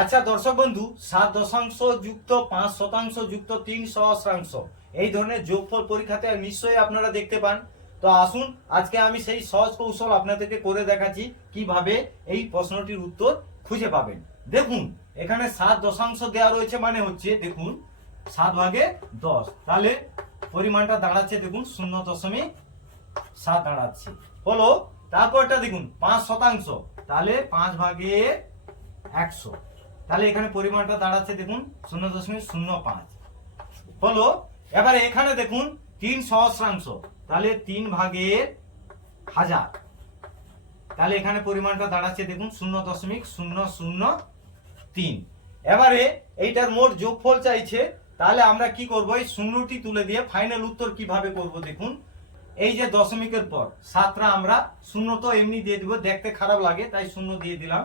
আচ্ছা দর্শক বন্ধু, 7 দশাংশ যুক্ত 5 শতাংশ যুক্ত 3 সহস্রাংশ এই ধরনের যোগফল পরীক্ষাতে নিশ্চয়ই আপনারা দেখতে পান। তো আসুন আজকে আমি সেই সহজ কৌশল আপনাদেরকে করে দেখাচ্ছি কিভাবে এই প্রশ্নটির উত্তর খুঁজে পাবেন। দেখুন এখানে 7 দশাংশ দেওয়া রয়েছে, মানে হচ্ছে দেখুন 7/10, তাহলে পরিমাণটা দাঁড়াচ্ছে দেখুন 0.7 দাঁড়াচ্ছে হলো। তারপরটা দেখুন 5 শতাংশ, তাহলে 5/100, তাহলে এখানে পরিমাণটা দাঁড়াচ্ছে দেখুন 0.05 হলো। এবারে এখানে দেখুন 3 সহস্রাংশ, তাহলে 3/1000, তাহলে এখানে পরিমাণটা দাঁড়াচ্ছে দেখুন 0.003। এবারে এইটার মোট যোগফল চাইছে, তাহলে আমরা কি করব, এই শূন্যটি তুলে দিয়ে ফাইনাল উত্তর কিভাবে করব দেখুন। এই যে দশমিকের পর 7টা আমরা শূন্য তো এমনি দিয়ে দিব, দেখতে খারাপ লাগে তাই শূন্য দিয়ে দিলাম।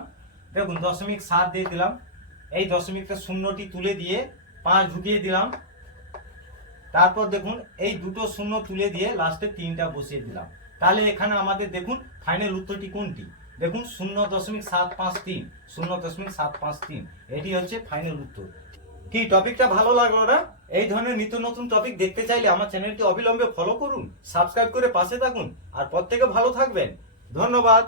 দেখুন 0.7 দিয়ে দিলাম, এই দশমিকটা শূন্যটি তুলে দিয়ে 5 ঢুকিয়ে দিলাম। তারপর দেখুন এই দুটো শূন্য তুলে দিয়ে লাস্টে 3টা বসিয়ে দিলাম। তাহলে এখানে আমাদের দেখুন ফাইনাল উত্তরটি কোনটি, দেখুন 0.753, 0.753, এটি হচ্ছে ফাইনাল উত্তর। কি টপিকটা ভালো লাগলো না? এই ধরনের নিত্য নতুন টপিক দেখতে চাইলে আমার চ্যানেলটি অবিলম্বে ফলো করুন, সাবস্ক্রাইব করে পাশে থাকুন, আর প্রত্যেকে ভালো থাকবেন। ধন্যবাদ।